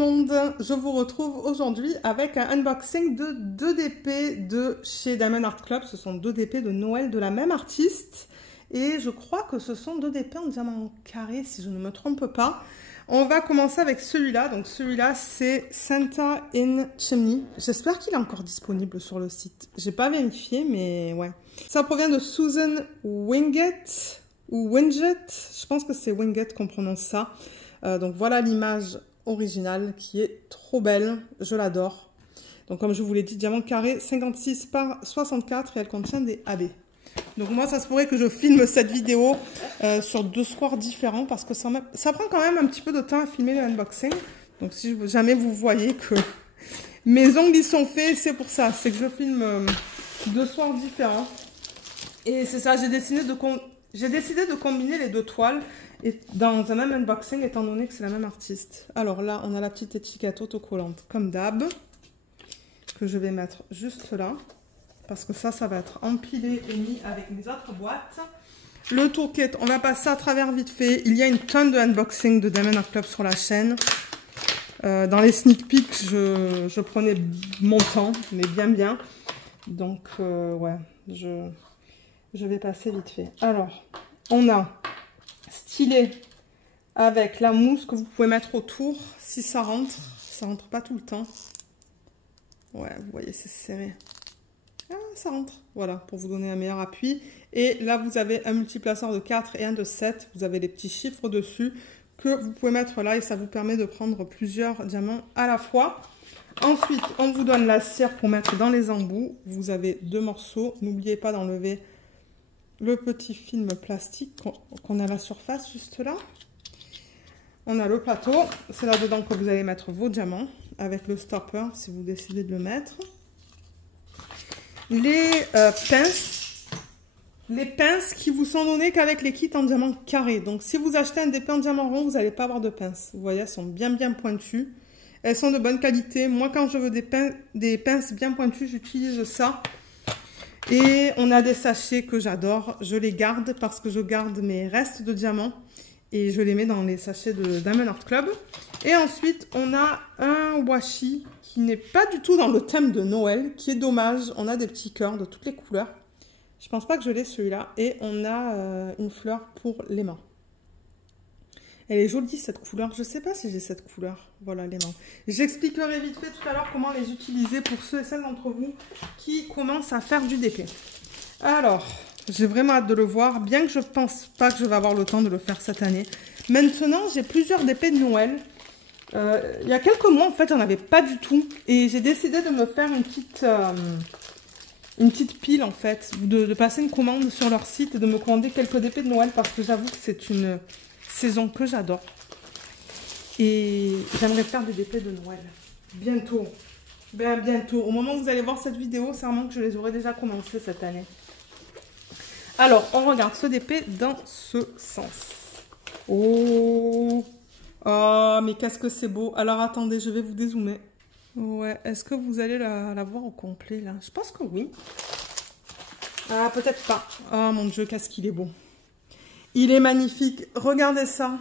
monde, je vous retrouve aujourd'hui avec un unboxing de 2 DP de chez Diamond Art Club. Ce sont 2 DP de Noël de la même artiste et je crois que ce sont 2 DP en diamant carré si je ne me trompe pas. On va commencer avec celui-là, donc celui-là c'est Santa in Chimney. J'espère qu'il est encore disponible sur le site, j'ai pas vérifié mais ouais. Ça provient de Susan Wingett ou Wingett, je pense que c'est Wingett qu'on prononce ça. Donc voilà l'image originale qui est trop belle, je l'adore. Donc comme je vous l'ai dit, diamant carré 56 par 64 et elle contient des AB. Donc moi ça se pourrait que je filme cette vidéo sur 2 soirs différents parce que ça prend quand même un petit peu de temps à filmer le unboxing. Donc si jamais vous voyez que mes ongles ils sont faits, c'est pour ça, c'est que je filme 2 soirs différents. Et c'est ça, j'ai décidé de combiner les 2 toiles et dans un même unboxing étant donné que c'est la même artiste. Alors là, on a la petite étiquette autocollante comme d'hab que je vais mettre juste là parce que ça va être empilé et mis avec mes autres boîtes. Le toolkit, on va passer à travers vite fait. Il y a une tonne de unboxing de Diamond Art Club sur la chaîne. Dans les sneak peeks, je prenais mon temps, mais bien. Donc ouais, je vais passer vite fait. Alors, on a stylet avec la mousse que vous pouvez mettre autour si ça rentre. Ça rentre pas tout le temps. Ouais, vous voyez, c'est serré. Ah, ça rentre. Voilà, pour vous donner un meilleur appui. Et là, vous avez un multiplaceur de 4 et un de 7. Vous avez les petits chiffres dessus que vous pouvez mettre là et ça vous permet de prendre plusieurs diamants à la fois. Ensuite, on vous donne la cire pour mettre dans les embouts. Vous avez 2 morceaux. N'oubliez pas d'enlever le petit film plastique qu'on a à la surface juste là. On a le plateau. C'est là-dedans que vous allez mettre vos diamants avec le stopper si vous décidez de le mettre. Les pinces. Les pinces qui vous sont données qu'avec les kits en diamant carré. Donc si vous achetez un DP en diamant rond, vous n'allez pas avoir de pinces. Vous voyez, elles sont bien pointues. Elles sont de bonne qualité. Moi, quand je veux des pinces bien pointues, j'utilise ça. Et on a des sachets que j'adore. Je les garde parce que je garde mes restes de diamants. Et je les mets dans les sachets de Diamond Art Club. Et ensuite, on a un washi qui n'est pas du tout dans le thème de Noël. Qui est dommage. On a des petits cœurs de toutes les couleurs. Je pense pas que je l'ai celui-là. Et on a une fleur pour les mains. Elle est jolie cette couleur. Je sais pas si j'ai cette couleur. Voilà les mains. J'expliquerai vite fait tout à l'heure comment les utiliser pour ceux et celles d'entre vous qui commencent à faire du DP. Alors, j'ai vraiment hâte de le voir. Bien que je pense pas que je vais avoir le temps de le faire cette année. Maintenant, j'ai plusieurs DP de Noël. Il y a quelques mois, en fait, j'en avais pas du tout. Et j'ai décidé de me faire une petite pile, en fait. De passer une commande sur leur site et de me commander quelques DP de Noël parce que j'avoue que c'est une saison que j'adore. Et j'aimerais faire des DP de Noël. Bientôt. Bientôt. Au moment où vous allez voir cette vidéo, c'est vraiment que je les aurais déjà commencé cette année. Alors, on regarde ce DP dans ce sens. Oh, mais qu'est-ce que c'est beau. Alors, attendez, je vais vous dézoomer. Ouais, est-ce que vous allez la voir au complet, là? Je pense que oui. Ah, peut-être pas. Oh, mon Dieu, qu'est-ce qu'il est beau. Il est magnifique. Regardez ça.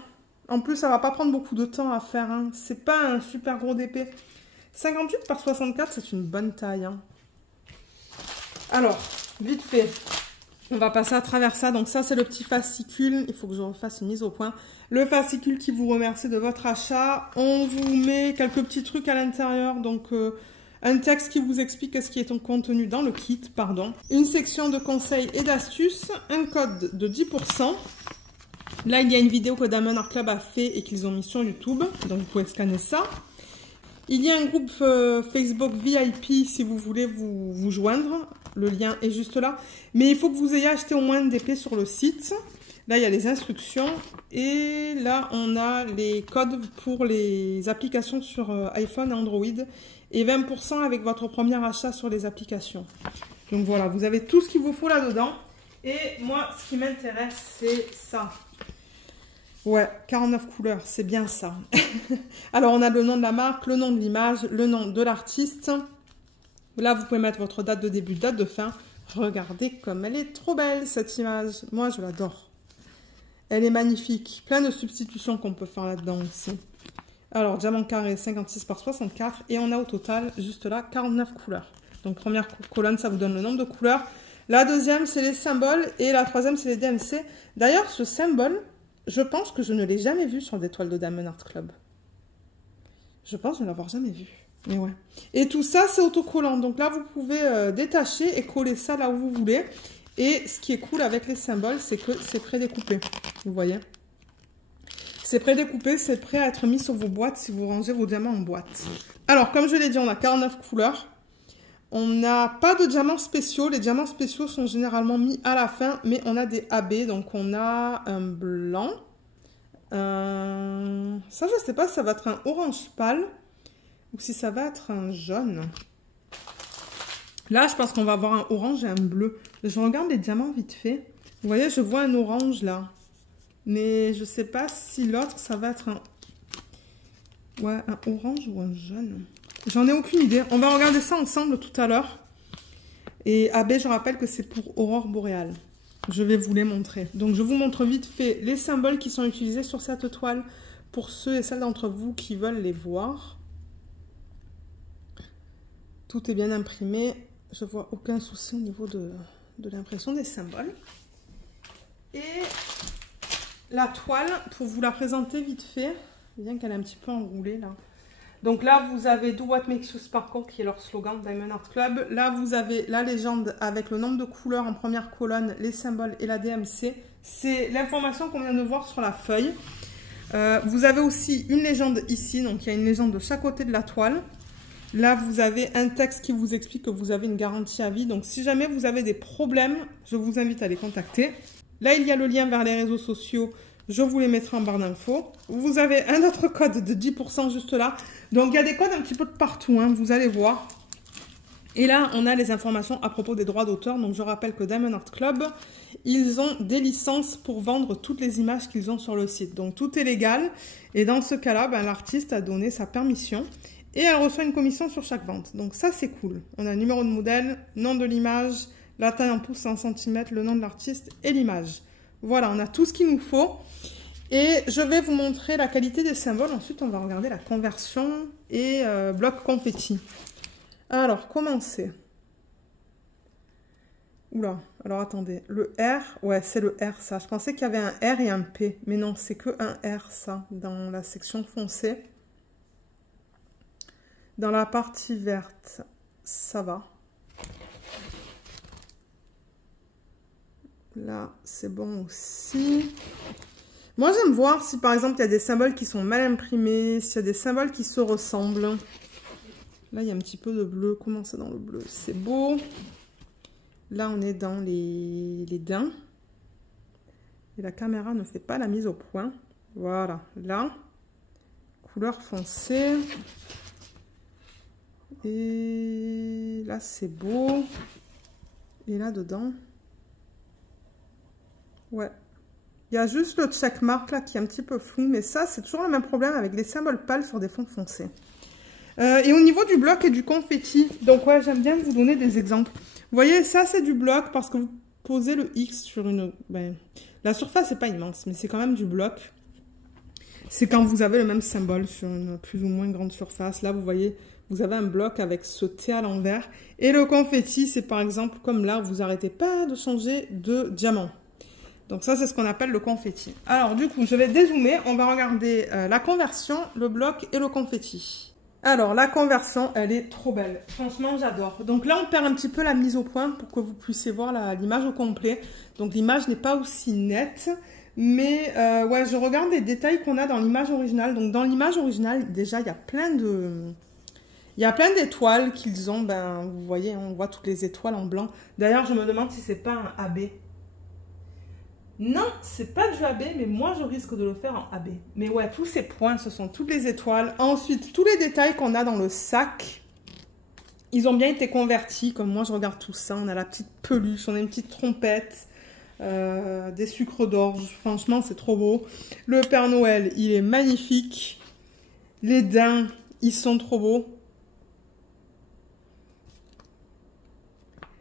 En plus, ça va pas prendre beaucoup de temps à faire. Hein. C'est pas un super gros DP. 58 par 64, c'est une bonne taille. Hein. Alors, vite fait. On va passer à travers ça. Donc ça, c'est le petit fascicule. Il faut que je refasse une mise au point. Le fascicule qui vous remercie de votre achat. On vous met quelques petits trucs à l'intérieur. Donc, un texte qui vous explique ce qui est contenu dans le kit. Pardon. Une section de conseils et d'astuces. Un code de 10%. Là, il y a une vidéo que Diamond Art Club a fait et qu'ils ont mis sur YouTube. Donc, vous pouvez scanner ça. Il y a un groupe Facebook VIP si vous voulez vous joindre. Le lien est juste là. Mais il faut que vous ayez acheté au moins un DP sur le site. Là, il y a les instructions. Et là, on a les codes pour les applications sur iPhone et Android. Et 20% avec votre premier achat sur les applications. Donc voilà, vous avez tout ce qu'il vous faut là-dedans. Et moi, ce qui m'intéresse, c'est ça. Ouais, 49 couleurs, c'est bien ça. Alors, on a le nom de la marque, le nom de l'image, le nom de l'artiste. Là, vous pouvez mettre votre date de début, date de fin. Regardez comme elle est trop belle, cette image. Moi, je l'adore. Elle est magnifique. Plein de substitutions qu'on peut faire là-dedans aussi. Alors, diamant carré, 56 par 64. Et on a au total, juste là, 49 couleurs. Donc, première colonne, ça vous donne le nombre de couleurs. La deuxième, c'est les symboles. Et la troisième, c'est les DMC. D'ailleurs, ce symbole, je pense que je ne l'ai jamais vu sur des toiles de Diamond Art Club. Je pense ne l'avoir jamais vu. Mais ouais. Et tout ça, c'est autocollant. Donc là, vous pouvez détacher et coller ça là où vous voulez. Et ce qui est cool avec les symboles, c'est que c'est prédécoupé. Vous voyez? C'est prédécoupé, c'est prêt à être mis sur vos boîtes si vous rangez vos diamants en boîte. Alors, comme je l'ai dit, on a 49 couleurs. On n'a pas de diamants spéciaux. Les diamants spéciaux sont généralement mis à la fin, mais on a des AB. Donc, on a un blanc. Ça, je ne sais pas si ça va être un orange pâle ou si ça va être un jaune. Là, je pense qu'on va avoir un orange et un bleu. Je regarde les diamants vite fait. Vous voyez, je vois un orange là. Mais je ne sais pas si l'autre, ça va être un... Ouais, un orange ou un jaune. J'en ai aucune idée. On va regarder ça ensemble tout à l'heure. Et AB, je rappelle que c'est pour Aurore Boréale. Je vais vous les montrer. Donc, je vous montre vite fait les symboles qui sont utilisés sur cette toile pour ceux et celles d'entre vous qui veulent les voir. Tout est bien imprimé. Je vois aucun souci au niveau de l'impression des symboles. Et la toile, pour vous la présenter vite fait, bien qu'elle est un petit peu enroulée là. Donc là, vous avez Do What Makes You Sparkle, qui est leur slogan Diamond Art Club. Là, vous avez la légende avec le nombre de couleurs en première colonne, les symboles et la DMC. C'est l'information qu'on vient de voir sur la feuille. Vous avez aussi une légende ici, donc il y a une légende de chaque côté de la toile. Là, vous avez un texte qui vous explique que vous avez une garantie à vie. Donc, si jamais vous avez des problèmes, je vous invite à les contacter. Là, il y a le lien vers les réseaux sociaux. Je vous les mettrai en barre d'infos. Vous avez un autre code de 10% juste là. Donc, il y a des codes un petit peu de partout, hein, vous allez voir. Et là, on a les informations à propos des droits d'auteur. Donc, je rappelle que Diamond Art Club, ils ont des licences pour vendre toutes les images qu'ils ont sur le site. Donc, tout est légal. Et dans ce cas-là, ben, l'artiste a donné sa permission. Et elle reçoit une commission sur chaque vente. Donc, ça, c'est cool. On a le numéro de modèle, nom de l'image, la taille en pouces et en centimètres, le nom de l'artiste et l'image. Voilà, on a tout ce qu'il nous faut. Et je vais vous montrer la qualité des symboles. Ensuite, on va regarder la conversion et bloc confetti. Alors, commencez. Oula, alors attendez. Le R, ouais, c'est le R, ça. Je pensais qu'il y avait un R et un P. Mais non, c'est que un R, ça, dans la section foncée. Dans la partie verte, ça va. Là, c'est bon aussi. Moi, j'aime voir si, par exemple, il y a des symboles qui sont mal imprimés, s'il y a des symboles qui se ressemblent. Là, il y a un petit peu de bleu. Comment c'est dans le bleu? C'est beau. Là, on est dans les daims. Et la caméra ne fait pas la mise au point. Voilà. Là, couleur foncée. Et là, c'est beau. Et là, dedans... Ouais. Il y a juste le checkmark là qui est un petit peu flou, mais ça, c'est toujours le même problème avec les symboles pâles sur des fonds foncés. Et au niveau du bloc et du confetti, donc ouais, j'aime bien vous donner des exemples. Vous voyez, ça, c'est du bloc parce que vous posez le X sur une... Ben, la surface n'est pas immense, mais c'est quand même du bloc. C'est quand vous avez le même symbole sur une plus ou moins grande surface. Là, vous voyez, vous avez un bloc avec ce T à l'envers. Et le confetti, c'est par exemple comme là, vous n'arrêtez pas de changer de diamant. Donc ça, c'est ce qu'on appelle le confetti. Alors du coup, je vais dézoomer. On va regarder la conversion, le bloc et le confetti. Alors, la conversion, elle est trop belle. Franchement, j'adore. Donc là, on perd un petit peu la mise au point pour que vous puissiez voir l'image au complet. Donc l'image n'est pas aussi nette. Mais ouais, je regarde les détails qu'on a dans l'image originale. Donc dans l'image originale, déjà, il y a plein de... Il y a plein d'étoiles qu'ils ont. Ben, vous voyez, on voit toutes les étoiles en blanc. D'ailleurs, je me demande si c'est pas un AB. Non, c'est pas du AB, mais moi, je risque de le faire en AB. Mais ouais, tous ces points, ce sont toutes les étoiles. Ensuite, tous les détails qu'on a dans le sac, ils ont bien été convertis. Comme moi, je regarde tout ça. On a la petite peluche, on a une petite trompette, des sucres d'orge. Franchement, c'est trop beau. Le Père Noël, il est magnifique. Les daims, ils sont trop beaux.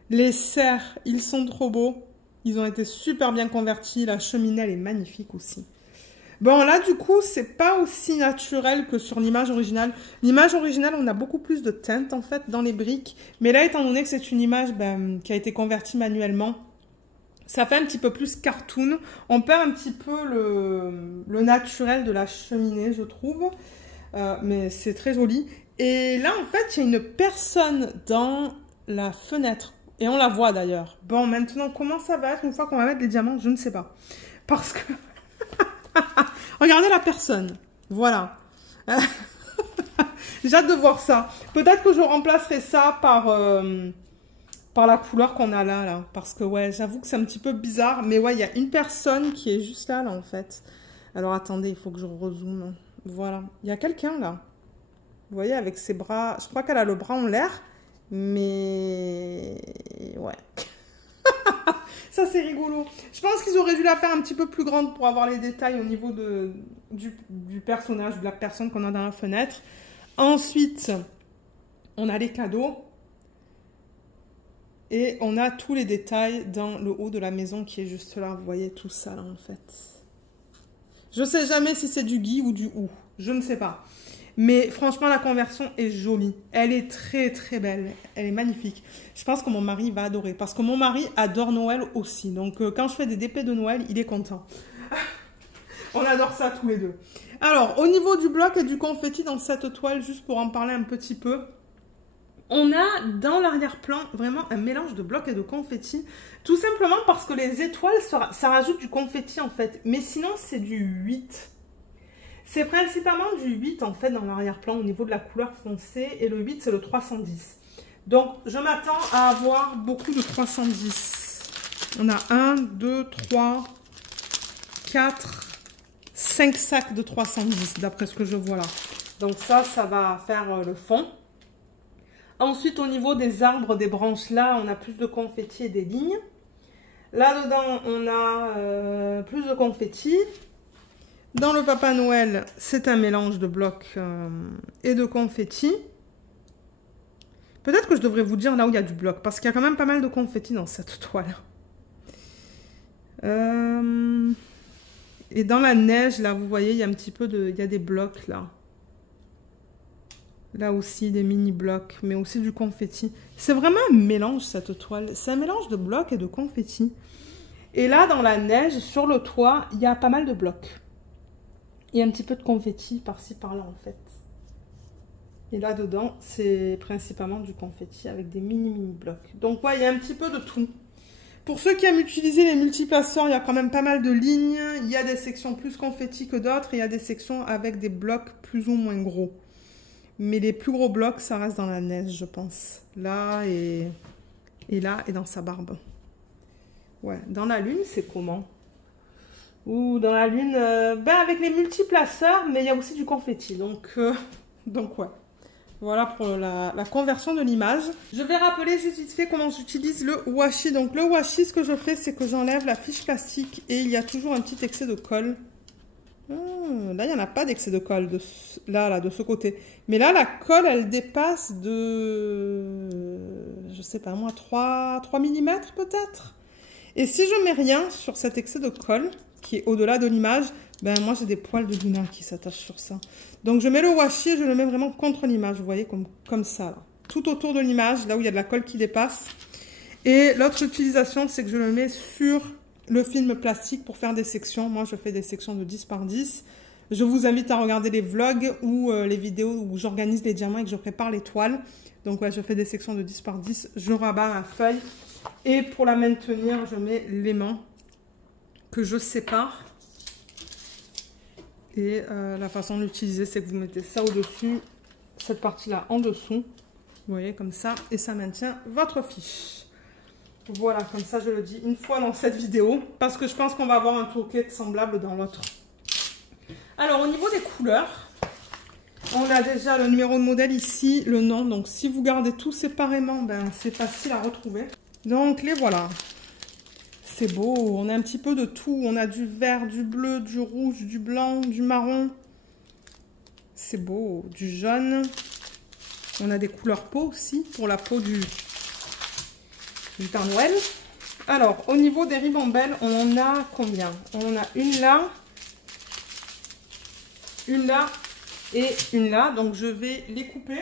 Les cerfs, ils sont trop beaux. Ils ont été super bien convertis. La cheminée, elle est magnifique aussi. Bon, là, du coup, c'est pas aussi naturel que sur l'image originale. L'image originale, on a beaucoup plus de teintes, en fait, dans les briques. Mais là, étant donné que c'est une image qui a été convertie manuellement, ça fait un petit peu plus cartoon. On perd un petit peu le naturel de la cheminée, je trouve. Mais c'est très joli. Et là, en fait, il y a une personne dans la fenêtre. Et on la voit, d'ailleurs. Bon, maintenant, comment ça va être une fois qu'on va mettre les diamants? Je ne sais pas. Parce que... Regardez la personne. Voilà. J'ai hâte de voir ça. Peut-être que je remplacerai ça par la couleur qu'on a là. Parce que, ouais, j'avoue que c'est un petit peu bizarre. Mais ouais, il y a une personne qui est juste là, en fait. Alors, attendez, il faut que je rezoome. Voilà. Il y a quelqu'un, là. Vous voyez, avec ses bras... Je crois qu'elle a le bras en l'air. Mais... Ouais. Ça, c'est rigolo. Je pense qu'ils auraient dû la faire un petit peu plus grande pour avoir les détails au niveau du personnage, de la personne qu'on a dans la fenêtre. Ensuite, on a les cadeaux. Et on a tous les détails dans le haut de la maison qui est juste là. Vous voyez tout ça, là, en fait. Je ne sais jamais si c'est du gui ou du ou. Je ne sais pas. Mais franchement, la conversion est jolie. Elle est très, très belle. Elle est magnifique. Je pense que mon mari va adorer. Parce que mon mari adore Noël aussi. Donc, quand je fais des DP de Noël, il est content. On adore ça tous les deux. Alors, au niveau du bloc et du confetti dans cette toile, juste pour en parler un petit peu, on a dans l'arrière-plan vraiment un mélange de blocs et de confetti. Tout simplement parce que les étoiles, ça rajoute du confetti en fait. Mais sinon, c'est du 8. C'est principalement du 8 en fait dans l'arrière-plan au niveau de la couleur foncée. Et le 8, c'est le 310. Donc, je m'attends à avoir beaucoup de 310. On a 1, 2, 3, 4, 5 sacs de 310 d'après ce que je vois là. Donc ça va faire le fond. Ensuite, au niveau des arbres, des branches, là, on a plus de confetti et des lignes. Là-dedans, on a plus de confetti. Dans le Papa Noël, c'est un mélange de blocs et de confetti. Peut-être que je devrais vous dire là où il y a du bloc, parce qu'il y a quand même pas mal de confetti dans cette toile. Et dans la neige, là, vous voyez, il y a un petit peu de... Il y a des blocs, là. Là aussi, des mini-blocs, mais aussi du confetti. C'est vraiment un mélange, cette toile. C'est un mélange de blocs et de confetti. Et là, dans la neige, sur le toit, il y a pas mal de blocs. Il y a un petit peu de confetti par-ci, par-là, en fait. Et là-dedans, c'est principalement du confetti avec des mini-blocs. Donc, ouais, il y a un petit peu de tout. Pour ceux qui aiment utiliser les multiplaceurs, il y a quand même pas mal de lignes. Il y a des sections plus confetti que d'autres. Et il y a des sections avec des blocs plus ou moins gros. Mais les plus gros blocs, ça reste dans la neige, je pense. Là et là et dans sa barbe. Ouais, dans la lune, c'est comment? Ou dans la lune, avec les multiplaceurs, mais il y a aussi du confetti. Donc ouais. Voilà pour la conversion de l'image. Je vais rappeler juste vite fait comment j'utilise le washi. Donc le washi, ce que je fais, c'est que j'enlève la fiche plastique et il y a toujours un petit excès de colle. Là, il n'y en a pas d'excès de colle de ce côté. Mais là, la colle, elle dépasse de, je sais pas moi, 3 mm peut-être. Et si je mets rien sur cet excès de colle, qui est au-delà de l'image, ben moi, j'ai des poils de Luna qui s'attachent sur ça. Donc, je mets le washi et je le mets vraiment contre l'image, vous voyez, comme ça, là. Tout autour de l'image, là où il y a de la colle qui dépasse. Et l'autre utilisation, c'est que je le mets sur le film plastique pour faire des sections. Moi, je fais des sections de 10 par 10. Je vous invite à regarder les vlogs ou les vidéos où j'organise les diamants et que je prépare les toiles. Donc, ouais, je fais des sections de 10 par 10. Je rabats ma feuille. Et pour la maintenir, je mets l'aimant que je sépare. Et la façon de l'utiliser, c'est que vous mettez ça au-dessus, cette partie-là en dessous. Vous voyez, comme ça. Et ça maintient votre fiche. Voilà, comme ça je le dis une fois dans cette vidéo, parce que je pense qu'on va avoir un toolkit semblable dans l'autre. Alors, au niveau des couleurs, on a déjà le numéro de modèle ici, le nom. Donc, si vous gardez tout séparément, ben, c'est facile à retrouver. Donc, les voilà. C'est beau, on a un petit peu de tout. On a du vert, du bleu, du rouge, du blanc, du marron. C'est beau, du jaune. On a des couleurs peau aussi, pour la peau du Père Noël. Alors, au niveau des ribambelles, on en a combien? On en a une là, une là et une là. Donc je vais les couper.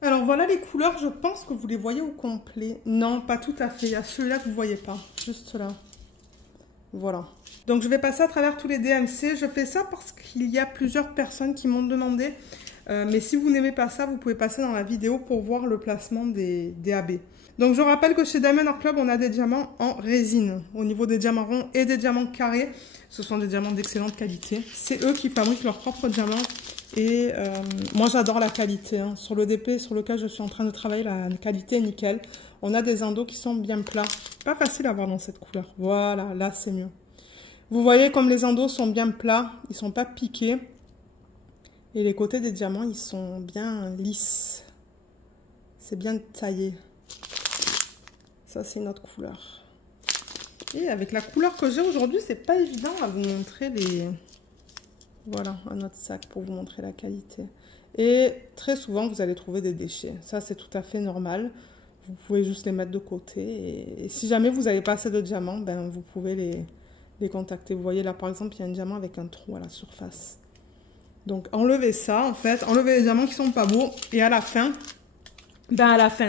Alors voilà les couleurs, je pense que vous les voyez au complet. Non, pas tout à fait. Il y a celui-là que vous ne voyez pas. Juste là. Voilà. Donc je vais passer à travers tous les DMC. Je fais ça parce qu'il y a plusieurs personnes qui m'ont demandé. Mais si vous n'aimez pas ça, vous pouvez passer dans la vidéo pour voir le placement des AB. Donc je rappelle que chez Diamond Art Club, on a des diamants en résine. Au niveau des diamants ronds et des diamants carrés, ce sont des diamants d'excellente qualité. C'est eux qui fabriquent leurs propres diamants. Et moi j'adore la qualité. Hein. Sur le DP sur lequel je suis en train de travailler, la qualité est nickel. On a des endos qui sont bien plats. Pas facile à voir dans cette couleur. Voilà, là c'est mieux. Vous voyez comme les endos sont bien plats, ils ne sont pas piqués. Et les côtés des diamants, ils sont bien lisses. C'est bien taillé. Ça, c'est une autre couleur. Et avec la couleur que j'ai aujourd'hui, c'est pas évident à vous montrer les... Voilà, un autre sac pour vous montrer la qualité. Et très souvent, vous allez trouver des déchets. Ça, c'est tout à fait normal. Vous pouvez juste les mettre de côté. Et si jamais vous n'avez pas assez de diamants, ben, vous pouvez les contacter. Vous voyez là, par exemple, il y a un diamant avec un trou à la surface. Donc, enlevez ça, en fait. Enlevez les diamants qui sont pas beaux. Et à la fin,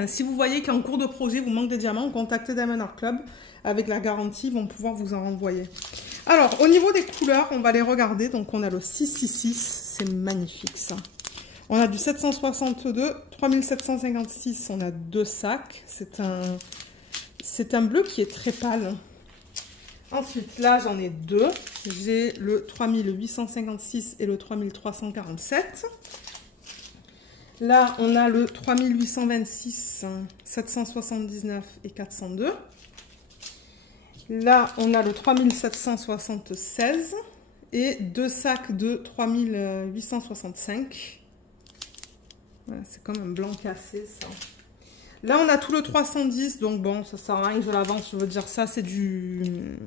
si vous voyez qu'en cours de projet, vous manque des diamants, contactez Diamond Art Club. Avec la garantie, ils vont pouvoir vous en renvoyer. Alors, au niveau des couleurs, on va les regarder. Donc, on a le 666. C'est magnifique, ça. On a du 762, 3756. On a 2 sacs. C'est un bleu qui est très pâle. Ensuite, là, j'en ai 2. J'ai le 3856 et le 3347. Là, on a le 3826, 779 et 402. Là, on a le 3776 et 2 sacs de 3865. Voilà, c'est comme un blanc cassé, ça. Là, on a tout le 310, donc bon, ça sert à rien que je l'avance, je veux dire ça, c'est du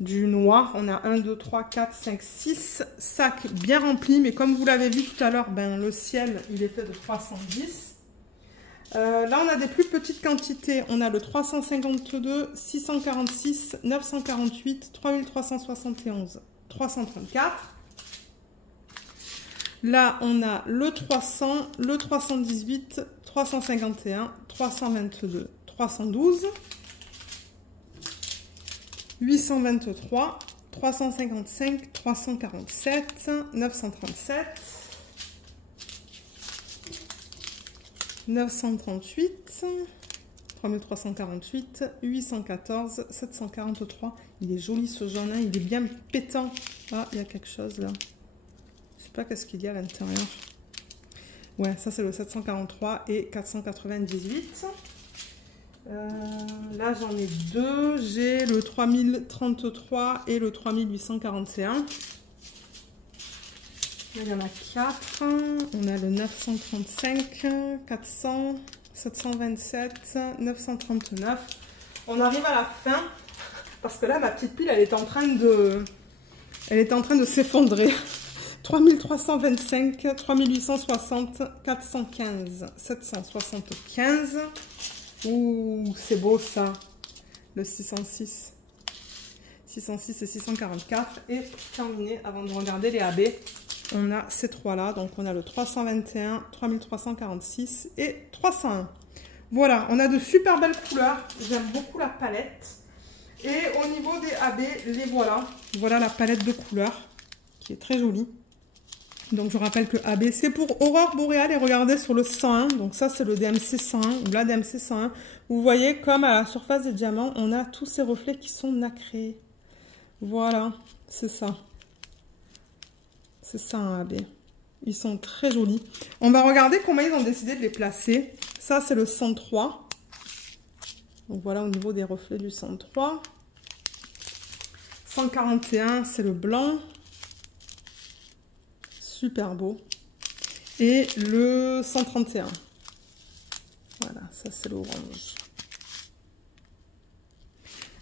noir. On a 1, 2, 3, 4, 5, 6 sacs bien remplis, mais comme vous l'avez vu tout à l'heure, ben, le ciel, il est fait de 310. Là, on a des plus petites quantités. On a le 352, 646, 948, 3371, 334. Là, on a le 300, le 318, 351, 322, 312, 823, 355, 347, 937, 938, 3348, 814, 743. Il est joli ce jaune, hein, il est bien pétant. Ah, il y a quelque chose là. Je sais pas qu'est-ce qu'il y a à l'intérieur. Ouais, ça c'est le 743 et 498. Là j'en ai 2. J'ai le 3033 et le 3841. Là il y en a 4. On a le 935, 400, 727, 939. On arrive à la fin parce que là ma petite pile elle est en train de s'effondrer. 3325, 3860, 415, 775. Ouh, c'est beau ça. Le 606. 606 et 644. Et pour terminer, avant de regarder les AB, on a ces trois-là. Donc on a le 321, 3346 et 301. Voilà, on a de super belles couleurs. J'aime beaucoup la palette. Et au niveau des AB, les voilà. Voilà la palette de couleurs qui est très jolie. Donc je rappelle que AB c'est pour Aurore Boréale et regardez sur le 101, donc ça c'est le DMC 101 ou la DMC 101. Vous voyez comme à la surface des diamants, on a tous ces reflets qui sont nacrés. Voilà, c'est ça. C'est ça un AB. Ils sont très jolis. On va regarder comment ils ont décidé de les placer. Ça c'est le 103. Donc voilà au niveau des reflets du 103. 141 c'est le blanc. Super beau. Et le 131. Voilà, ça c'est l'orange.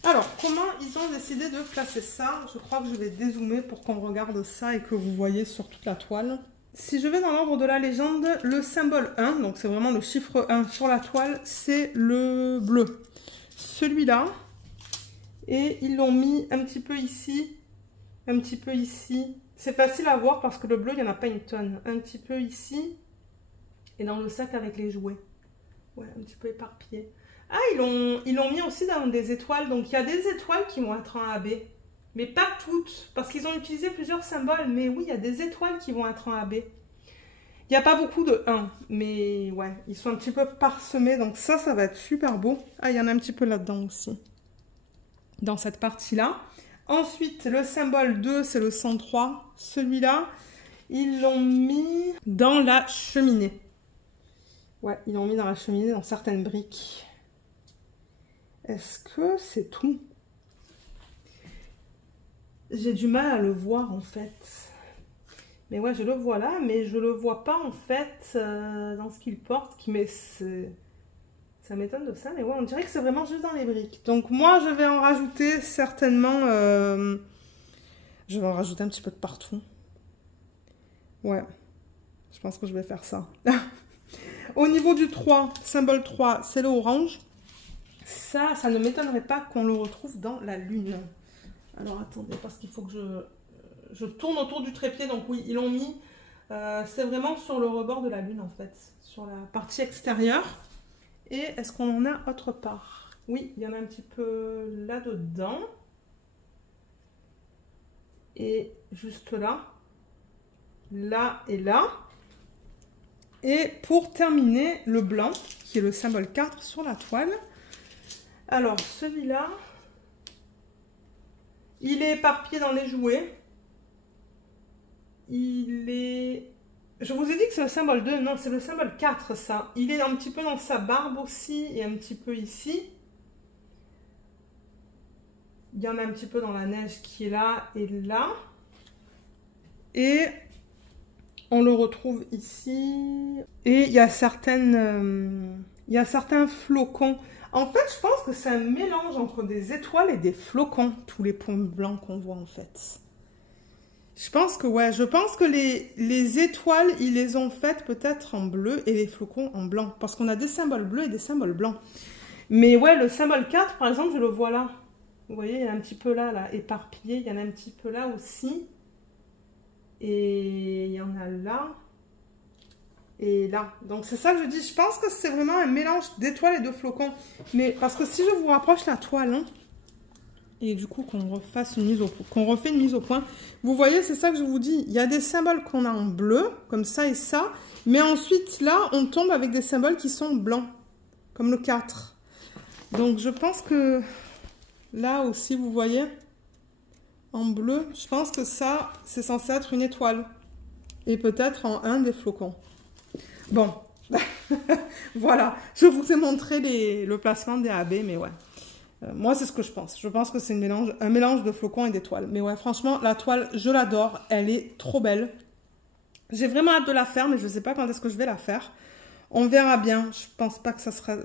Alors, comment ils ont décidé de placer ça? Je crois que je vais dézoomer pour qu'on regarde ça et que vous voyez sur toute la toile. Si je vais dans l'ordre de la légende, le symbole 1, donc c'est vraiment le chiffre 1 sur la toile, c'est le bleu. Celui-là, et ils l'ont mis un petit peu ici, C'est facile à voir parce que le bleu, il n'y en a pas une tonne. Un petit peu ici et dans le sac avec les jouets. Ouais, un petit peu éparpillé. Ah, ils l'ont mis aussi dans des étoiles. Donc, il y a des étoiles qui vont être en AB. Mais pas toutes, parce qu'ils ont utilisé plusieurs symboles. Mais oui, il y a des étoiles qui vont être en AB. Il n'y a pas beaucoup de 1, mais ouais, ils sont un petit peu parsemés. Donc ça va être super beau. Ah, il y en a un petit peu là-dedans aussi, dans cette partie-là. Ensuite, le symbole 2, c'est le 103. Celui-là, ils l'ont mis dans la cheminée. Ouais, ils l'ont mis dans la cheminée, dans certaines briques. Est-ce que c'est tout? J'ai du mal à le voir, en fait. Mais ouais, je le vois là, mais je le vois pas, en fait, dans ce qu'il porte. Ça m'étonne de ça, mais ouais, on dirait que c'est vraiment juste dans les briques. Donc moi, je vais en rajouter certainement... je vais en rajouter un petit peu de partout. Ouais, je pense que je vais faire ça. Au niveau du 3, symbole 3, c'est le orange. Ça ne m'étonnerait pas qu'on le retrouve dans la lune. Alors attendez, parce qu'il faut que je tourne autour du trépied. Donc oui, ils l'ont mis. C'est vraiment sur le rebord de la lune, en fait. Sur la partie extérieure. Et est-ce qu'on en a autre part? Oui, il y en a un petit peu là-dedans. Et juste là. Là et là. Et pour terminer, le blanc, qui est le symbole 4 sur la toile. Alors, celui-là, il est éparpillé dans les jouets. Il est... Je vous ai dit que c'est le symbole 2. Non, c'est le symbole 4, ça. Il est un petit peu dans sa barbe aussi et un petit peu ici. Il y en a un petit peu dans la neige qui est là et là. Et on le retrouve ici. Et il y a certains flocons. En fait, je pense que c'est un mélange entre des étoiles et des flocons, tous les points blancs qu'on voit, en fait. Je pense que, ouais, je pense que les étoiles, ils les ont faites peut-être en bleu et les flocons en blanc. Parce qu'on a des symboles bleus et des symboles blancs. Mais ouais, le symbole 4, par exemple, je le vois là. Vous voyez, il y a un petit peu là, éparpillé. Il y en a un petit peu là aussi. Et il y en a là. Et là. Donc c'est ça que je dis. Je pense que c'est vraiment un mélange d'étoiles et de flocons. Mais parce que si je vous rapproche la toile, hein, et du coup qu'on refait une mise au point, vous voyez, c'est ça que je vous dis. Il y a des symboles qu'on a en bleu, comme ça et ça. Mais ensuite, là, on tombe avec des symboles qui sont blancs, comme le 4. Donc je pense que là aussi, vous voyez, en bleu, je pense que ça, c'est censé être une étoile. Et peut-être en un des flocons. Bon, voilà, je vous ai montré le placement des AB, mais ouais. Moi, c'est ce que je pense. Je pense que c'est un mélange de flocons et d'étoiles. Mais ouais, franchement, la toile, je l'adore. Elle est trop belle. J'ai vraiment hâte de la faire, mais je ne sais pas quand est-ce que je vais la faire. On verra bien. Je pense pas que ça sera...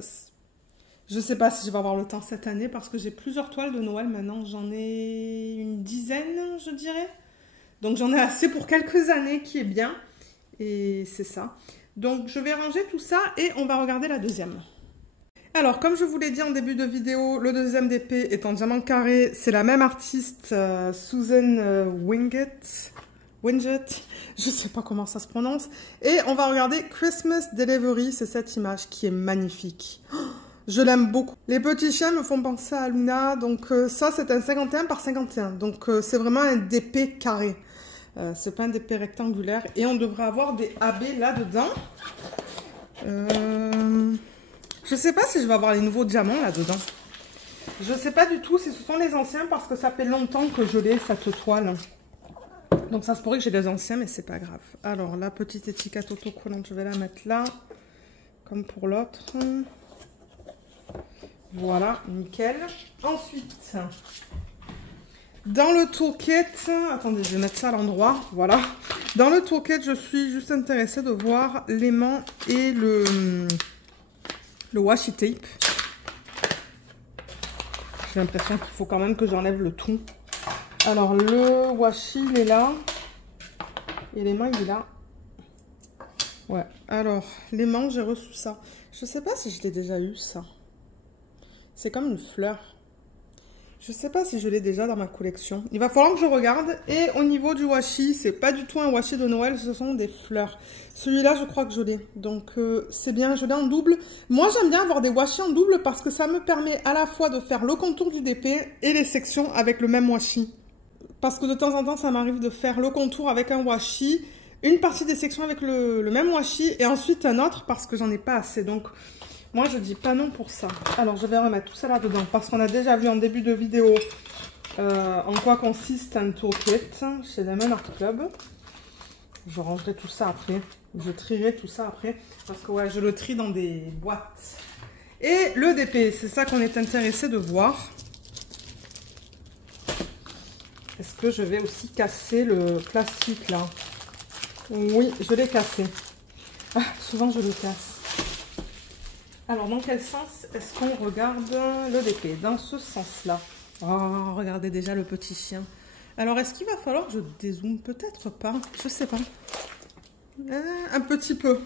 Je ne sais pas si je vais avoir le temps cette année, parce que j'ai plusieurs toiles de Noël maintenant. J'en ai une dizaine, je dirais. Donc, j'en ai assez pour quelques années, qui est bien. Et c'est ça. Donc, je vais ranger tout ça et on va regarder la deuxième. Alors, comme je vous l'ai dit en début de vidéo, le deuxième DP est en diamant carré. C'est la même artiste, Susan Wingett. Je ne sais pas comment ça se prononce. Et on va regarder Christmas Delivery. C'est cette image qui est magnifique. Oh, je l'aime beaucoup. Les petits chiens me font penser à Luna. Donc ça, c'est un 51 par 51. Donc c'est vraiment un DP carré. C'est pas un DP rectangulaire. Et on devrait avoir des AB là-dedans. Je sais pas si je vais avoir les nouveaux diamants là-dedans. Je sais pas du tout si ce sont les anciens parce que ça fait longtemps que je l'ai, cette toile. Donc ça se pourrait que j'ai des anciens, mais c'est pas grave. Alors, la petite étiquette autocollante, je vais la mettre là. Comme pour l'autre. Voilà, nickel. Ensuite, dans le toolkit... Attendez, je vais mettre ça à l'endroit. Voilà. Dans le toolkit, je suis juste intéressée de voir l'aimant et le washi tape. J'ai l'impression qu'il faut quand même que j'enlève le tout. Alors, le washi, il est là. Et l'aimant, il est là. Ouais. Alors, l'aimant, j'ai reçu ça. Je sais pas si je l'ai déjà eu, ça. C'est comme une fleur. Je sais pas si je l'ai déjà dans ma collection. Il va falloir que je regarde. Et au niveau du washi, c'est pas du tout un washi de Noël, ce sont des fleurs. Celui-là, je crois que je l'ai. Donc, c'est bien, je l'ai en double. Moi, j'aime bien avoir des washi en double parce que ça me permet à la fois de faire le contour du DP et les sections avec le même washi. Parce que de temps en temps, ça m'arrive de faire le contour avec un washi, une partie des sections avec le même washi et ensuite un autre parce que j'en ai pas assez. Donc, moi, je dis pas non pour ça. Alors, je vais remettre tout ça là-dedans parce qu'on a déjà vu en début de vidéo en quoi consiste un toolkit chez Diamond Art Club. Je rangerai tout ça après. Je trierai tout ça après parce que ouais, je le trie dans des boîtes. Et le DP, c'est ça qu'on est intéressé de voir. Est-ce que je vais aussi casser le plastique là? Oui, je l'ai cassé. Ah, souvent je le casse. Alors, dans quel sens est-ce qu'on regarde le DP? Dans ce sens-là. Oh, regardez déjà le petit chien. Alors, est-ce qu'il va falloir que je dézoome? Peut-être pas. Je sais pas. Un petit peu.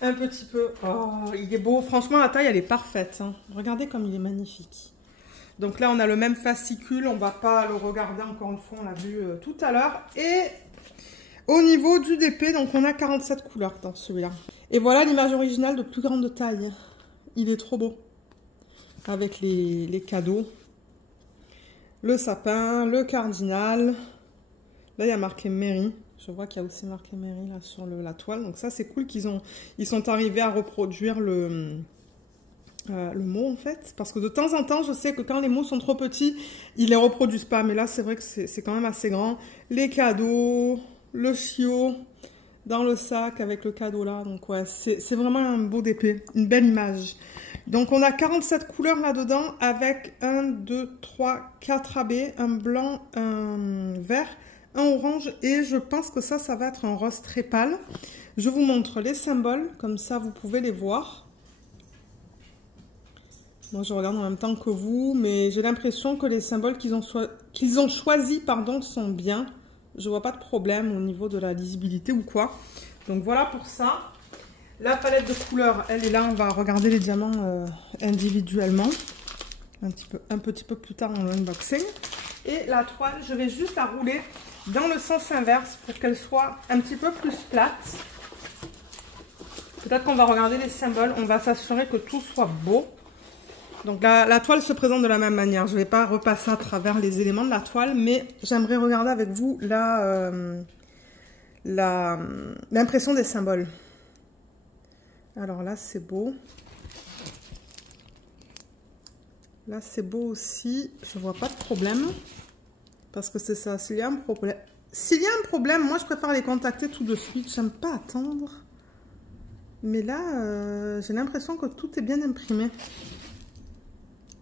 Un petit peu. Oh, il est beau. Franchement, la taille, elle est parfaite. Hein. Regardez comme il est magnifique. Donc là, on a le même fascicule. On va pas le regarder encore une fois. On l'a vu tout à l'heure. Et au niveau du DP, donc on a 47 couleurs dans celui-là. Et voilà l'image originale de plus grande taille. Il est trop beau. Avec les cadeaux. Le sapin, le cardinal. Là, il y a marqué Mary. Je vois qu'il y a aussi marqué Mary là sur la toile. Donc ça, c'est cool ils sont arrivés à reproduire le mot en fait. Parce que de temps en temps, je sais que quand les mots sont trop petits, ils les reproduisent pas. Mais là, c'est vrai que c'est quand même assez grand. Les cadeaux, le chiot dans le sac avec le cadeau là. Donc ouais, c'est vraiment un beau DP, une belle image. Donc on a 47 couleurs là-dedans avec 1, 2, 3, 4 AB, un blanc, un vert, un orange et je pense que ça va être un rose très pâle. Je vous montre les symboles, comme ça vous pouvez les voir. Moi je regarde en même temps que vous, mais j'ai l'impression que les symboles qu'ils ont choisis sont bien. Je vois pas de problème au niveau de la lisibilité ou quoi. Donc voilà pour ça. La palette de couleurs, elle est là. On va regarder les diamants individuellement. Un petit peu plus tard dans l'unboxing. Et la toile, je vais juste la rouler dans le sens inverse pour qu'elle soit un petit peu plus plate. Peut-être qu'on va regarder les symboles. On va s'assurer que tout soit beau. Donc la toile se présente de la même manière. Je ne vais pas repasser à travers les éléments de la toile, mais j'aimerais regarder avec vous l'impression des symboles. Alors là, c'est beau. Là, c'est beau aussi. Je vois pas de problème. Parce que c'est ça. S'il y a un problème, moi, je préfère les contacter tout de suite. J'aime pas attendre. Mais là, j'ai l'impression que tout est bien imprimé.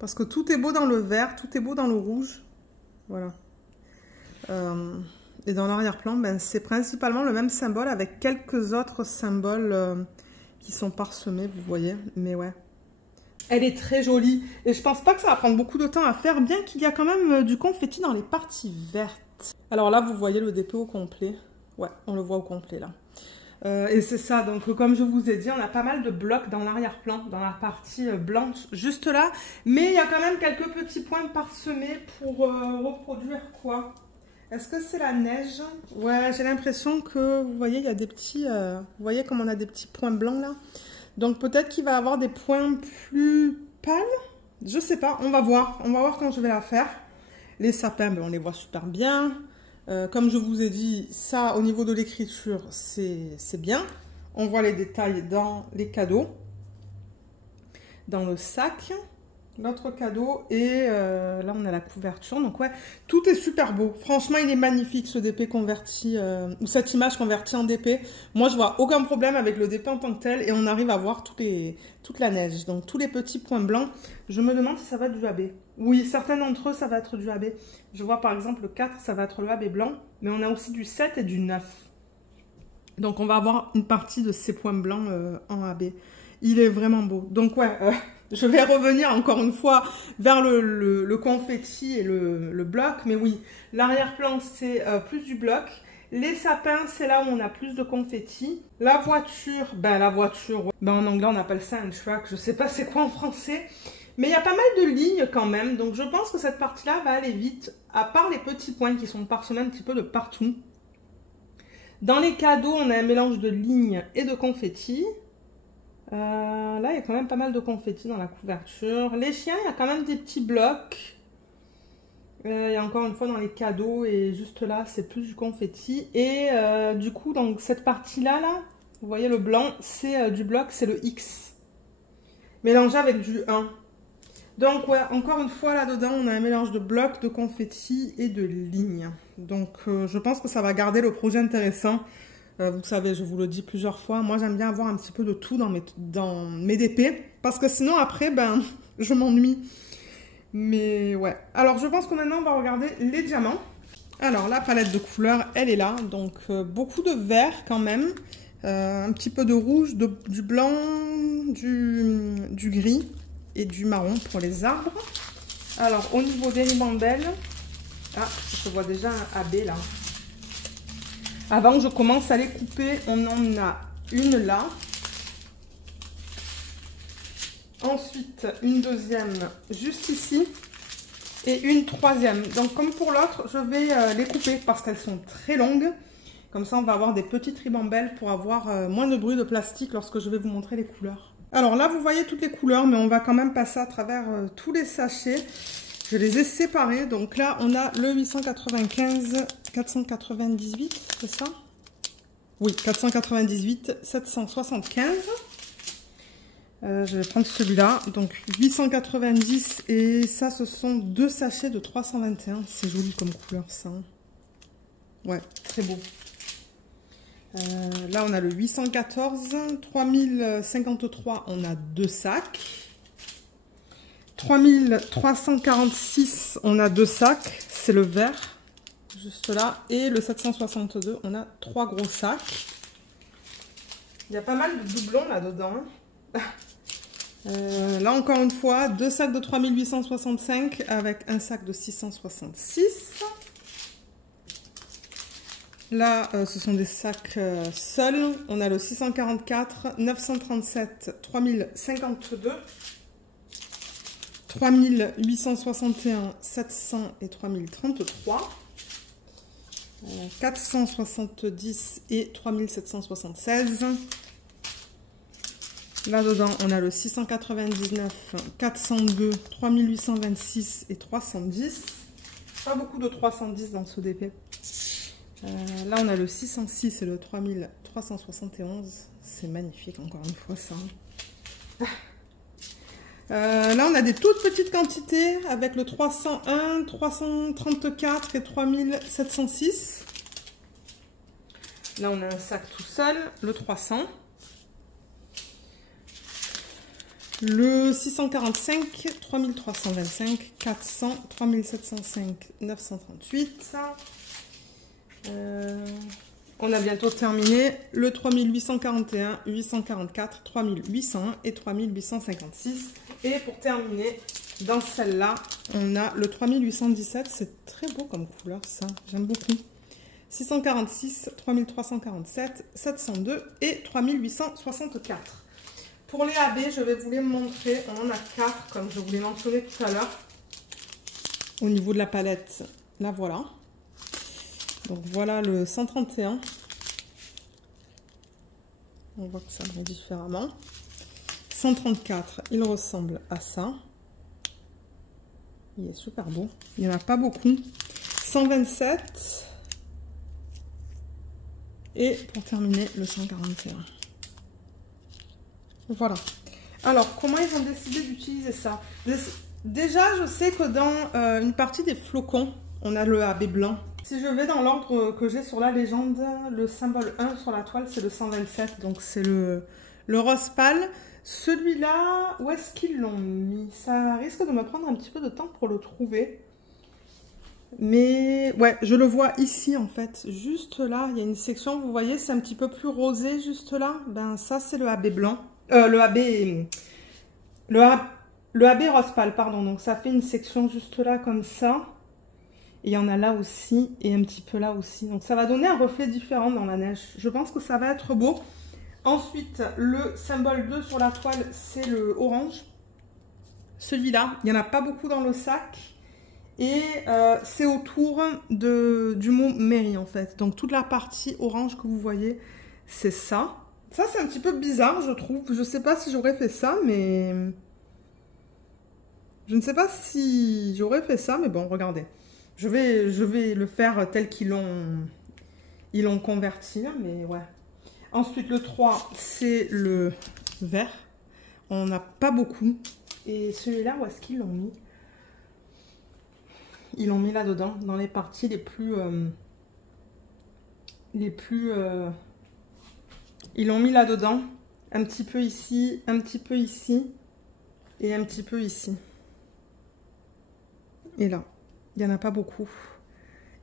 Parce que tout est beau dans le vert, tout est beau dans le rouge. Voilà. Et dans l'arrière-plan, ben, c'est principalement le même symbole avec quelques autres symboles qui sont parsemés, vous voyez. Mais ouais. Elle est très jolie. Et je pense pas que ça va prendre beaucoup de temps à faire, bien qu'il y a quand même du confetti dans les parties vertes. Alors là, vous voyez le DP au complet. Ouais, on le voit au complet là. Et c'est ça, donc comme je vous ai dit, on a pas mal de blocs dans l'arrière-plan, dans la partie blanche, juste là. Mais il y a quand même quelques petits points parsemés pour reproduire quoi? Est-ce que c'est la neige? Ouais, j'ai l'impression que, vous voyez, il y a des petits... vous voyez comme on a des petits points blancs là? Donc peut-être qu'il va avoir des points plus pâles. Je sais pas, on va voir. On va voir quand je vais la faire. Les sapins, ben, on les voit super bien. Comme je vous ai dit, ça au niveau de l'écriture, c'est bien. On voit les détails dans les cadeaux, dans le sac, l'autre cadeau et là on a la couverture. Donc ouais, tout est super beau. Franchement, il est magnifique ce DP converti, ou cette image convertie en DP. Moi, je vois aucun problème avec le DP en tant que tel et on arrive à voir toute la neige. Donc tous les petits points blancs. Je me demande si ça va être du AB. Oui, certains d'entre eux, ça va être du AB. Je vois par exemple le 4, ça va être le AB blanc. Mais on a aussi du 7 et du 9. Donc on va avoir une partie de ces points blancs en AB. Il est vraiment beau. Donc ouais, je vais revenir encore une fois vers le confetti et le bloc. Mais oui, l'arrière-plan, c'est plus du bloc. Les sapins, c'est là où on a plus de confetti. La voiture, ben en anglais, on appelle ça un truck. Je sais pas c'est quoi en français. Mais il y a pas mal de lignes quand même, donc je pense que cette partie-là va aller vite, à part les petits points qui sont parsemés un petit peu de partout. Dans les cadeaux, on a un mélange de lignes et de confettis. Là, il y a quand même pas mal de confettis dans la couverture. Les chiens, il y a quand même des petits blocs. Il y a encore une fois dans les cadeaux et juste là, c'est plus du confetti. Et du coup, donc cette partie-là, vous voyez le blanc, c'est du bloc, c'est le X. Mélangé avec du 1. Donc ouais, encore une fois là-dedans, on a un mélange de blocs, de confettis et de lignes. Donc je pense que ça va garder le projet intéressant. Vous savez, je vous le dis plusieurs fois, moi j'aime bien avoir un petit peu de tout dans mes DP. Parce que sinon après, ben, je m'ennuie. Mais ouais. Alors je pense que maintenant on va regarder les diamants. Alors la palette de couleurs, elle est là. Donc beaucoup de vert quand même. Un petit peu de rouge, du blanc, du gris et du marron pour les arbres. Alors au niveau des ribambelles, ah, je vois déjà un AB là. Avant que je commence à les couper, on en a une là. Ensuite, une deuxième juste ici. Et une troisième. Donc, comme pour l'autre, je vais les couper parce qu'elles sont très longues. Comme ça, on va avoir des petites ribambelles pour avoir moins de bruit de plastique lorsque je vais vous montrer les couleurs. Alors là, vous voyez toutes les couleurs, mais on va quand même passer à travers tous les sachets. Je les ai séparés. Donc là, on a le 895, 498, c'est ça? Oui, 498, 775. Je vais prendre celui-là. Donc 890 et ça, ce sont deux sachets de 321. C'est joli comme couleur, ça. Ouais, très beau. Là, on a le 814, 3053, on a deux sacs. 3346, on a deux sacs, c'est le vert, juste là. Et le 762, on a trois gros sacs. Il y a pas mal de doublons là-dedans. Là, encore une fois, deux sacs de 3865 avec un sac de 666. Là, ce sont des sacs seuls. On a le 644, 937, 3052, 3861, 700 et 3033, 470 et 3776. Là-dedans, on a le 699, 402, 3826 et 310. Pas beaucoup de 310 dans ce DP. Là, on a le 606 et le 3371. C'est magnifique, encore une fois, ça. Là, on a des toutes petites quantités avec le 301, 334 et 3706. Là, on a un sac tout seul, le 300. Le 645, 3325, 400, 3705, 938. On a bientôt terminé le 3841, 844, 3801 et 3856. Et pour terminer, dans celle-là, on a le 3817. C'est très beau comme couleur, ça. J'aime beaucoup. 646, 3347, 702 et 3864. Pour les AB, je vais vous les montrer. On en a 4, comme je vous l'ai mentionné tout à l'heure. Au niveau de la palette, la voilà. Donc voilà le 131. On voit que ça brille différemment. 134, il ressemble à ça. Il est super beau. Il n'y en a pas beaucoup. 127. Et pour terminer, le 141. Voilà. Alors, comment ils ont décidé d'utiliser ça? Déjà, je sais que dans une partie des flocons, on a le AB blanc. Si je vais dans l'ordre que j'ai sur la légende, le symbole 1 sur la toile, c'est le 127. Donc, c'est le rose pâle. Celui-là, où est-ce qu'ils l'ont mis? Ça risque de me prendre un petit peu de temps pour le trouver. Mais, ouais, je le vois ici, en fait. Juste là, il y a une section, vous voyez, c'est un petit peu plus rosé, juste là. Ben, ça, c'est le AB blanc. Le AB rose pâle, pardon. Donc, ça fait une section juste là, comme ça. Et il y en a là aussi, et un petit peu là aussi. Donc, ça va donner un reflet différent dans la neige. Je pense que ça va être beau. Ensuite, le symbole 2 sur la toile, c'est le orange. celui-là. Il n'y en a pas beaucoup dans le sac. Et c'est autour du mot Mary en fait. Donc toute la partie orange que vous voyez, c'est ça. Ça c'est un petit peu bizarre je trouve. Je ne sais pas si j'aurais fait ça, mais... Je ne sais pas si j'aurais fait ça, mais bon, regardez. Je vais le faire tel qu'ils l'ont converti, mais ouais. Ensuite, le 3, c'est le vert. On n'a pas beaucoup. Et celui-là, où est-ce qu'ils l'ont mis? Ils l'ont mis là-dedans, dans les parties les plus... Ils l'ont mis là-dedans. Un petit peu ici, un petit peu ici. Et un petit peu ici. Et là. Il n'y en a pas beaucoup.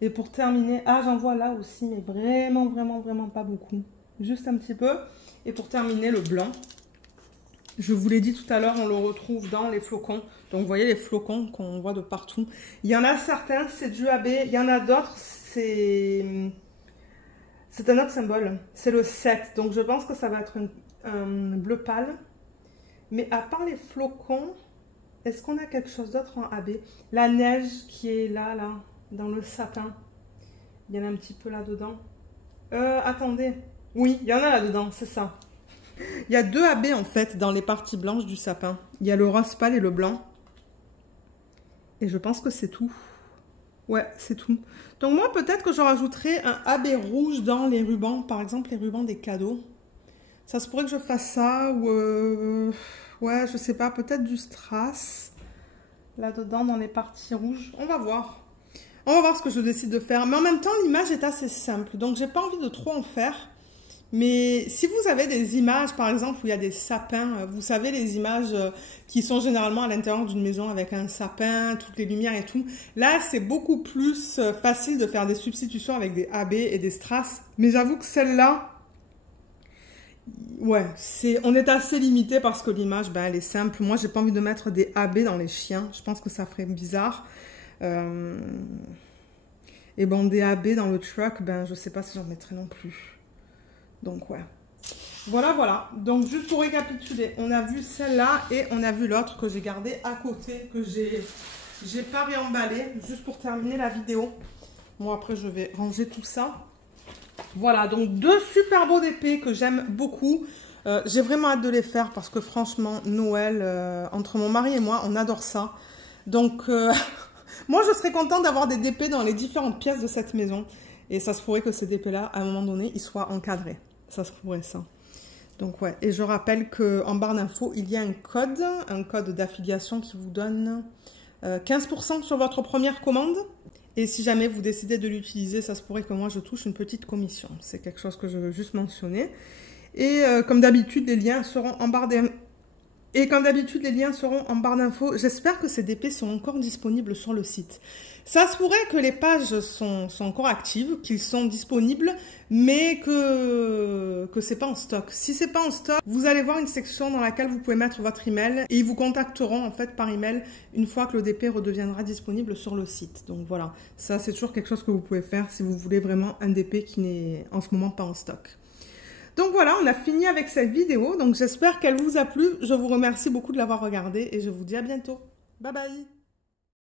Et pour terminer... Ah, j'en vois là aussi, mais vraiment, vraiment, vraiment pas beaucoup. Juste un petit peu. Et pour terminer, le blanc. Je vous l'ai dit tout à l'heure, on le retrouve dans les flocons. Donc, vous voyez les flocons qu'on voit de partout. Il y en a certains, c'est du AB. Il y en a d'autres, c'est un autre symbole. C'est le 7. Donc, je pense que ça va être un bleu pâle. Mais à part les flocons, est-ce qu'on a quelque chose d'autre en AB? La neige qui est là, dans le sapin. Il y en a un petit peu là-dedans. Attendez. Oui, il y en a là-dedans, c'est ça. Il y a 2 AB en fait dans les parties blanches du sapin. Il y a le rose pâle et le blanc. Et je pense que c'est tout. Ouais, c'est tout. Donc moi, peut-être que je rajouterai un AB rouge dans les rubans. Par exemple, les rubans des cadeaux. Ça se pourrait que je fasse ça. Ou ouais, je sais pas. Peut-être du strass. Là-dedans, dans les parties rouges. On va voir. On va voir ce que je décide de faire. Mais en même temps, l'image est assez simple. Donc, j'ai pas envie de trop en faire. Mais si vous avez des images, par exemple, où il y a des sapins, vous savez, les images qui sont généralement à l'intérieur d'une maison avec un sapin, toutes les lumières et tout, là, c'est beaucoup plus facile de faire des substitutions avec des AB et des strass. Mais j'avoue que celle-là, ouais, on est assez limité parce que l'image, ben, elle est simple. Moi, j'ai pas envie de mettre des AB dans les chiens. Je pense que ça ferait bizarre. Et bon, des AB dans le truck, ben, je sais pas si j'en mettrais non plus. Donc, ouais. Voilà, voilà. Donc, juste pour récapituler, on a vu celle-là et on a vu l'autre que j'ai gardé à côté, que j'ai pas réemballé, juste pour terminer la vidéo. Bon, après, je vais ranger tout ça. Voilà, donc 2 super beaux DP que j'aime beaucoup. J'ai vraiment hâte de les faire parce que franchement, Noël, entre mon mari et moi, on adore ça. Donc, moi, je serais contente d'avoir des DP dans les différentes pièces de cette maison. Et ça se pourrait que ces DP-là, à un moment donné, ils soient encadrés. Ça se pourrait, ça. Donc, ouais. Et je rappelle qu'en barre d'infos, il y a un code d'affiliation qui vous donne 15% sur votre première commande. Et si jamais vous décidez de l'utiliser, ça se pourrait que moi, je touche une petite commission. C'est quelque chose que je veux juste mentionner. Et comme d'habitude, les liens seront en barre d'infos. J'espère que ces DP sont encore disponibles sur le site. Ça se pourrait que les pages sont encore actives, qu'ils sont disponibles, mais que c'est pas en stock. Si c'est pas en stock, vous allez voir une section dans laquelle vous pouvez mettre votre email et ils vous contacteront en fait par email une fois que le DP redeviendra disponible sur le site. Donc voilà, ça c'est toujours quelque chose que vous pouvez faire si vous voulez vraiment un DP qui n'est en ce moment pas en stock. Donc voilà, on a fini avec cette vidéo. Donc j'espère qu'elle vous a plu. Je vous remercie beaucoup de l'avoir regardée et je vous dis à bientôt. Bye bye!